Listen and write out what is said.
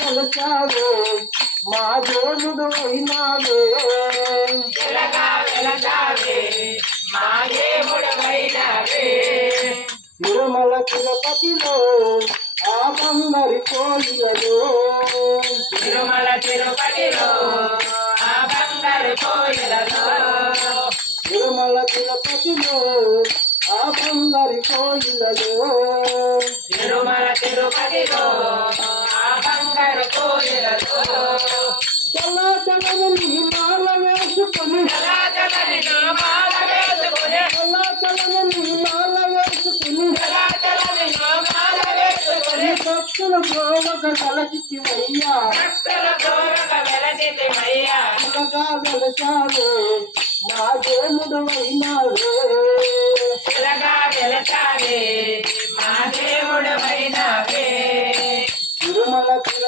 వెలచావే మా దేవుడు అయినావే వెలగా వెలచావే మా దేవుడు అయినావే తిరుమల తిరుపతిలో ఆ బంగారి కోయిలలో తిరుమల తిరుపతిలో ఆ బంగారు కోయిలలో తిరుమల తిరుపతిలో ఆ బంగారి కోయిలలో తిరుమల తిరుపతిలో ఆ బంగారు కోయిలలో చల్లాచలని నీ మాల వేసుకొని చలాచలని మాల వేసుకుని చల్లాచలని నీ మాల వేసుకొని చలాచలని మాల వేసుకుని భక్తుల గోవక కలచితివయ్యా భక్తుల గోరక వెలసితివయ్యా వెలగా వెలచావే నా దేవుడు అయినావే వెలగా వెలచావే మా దేవుడు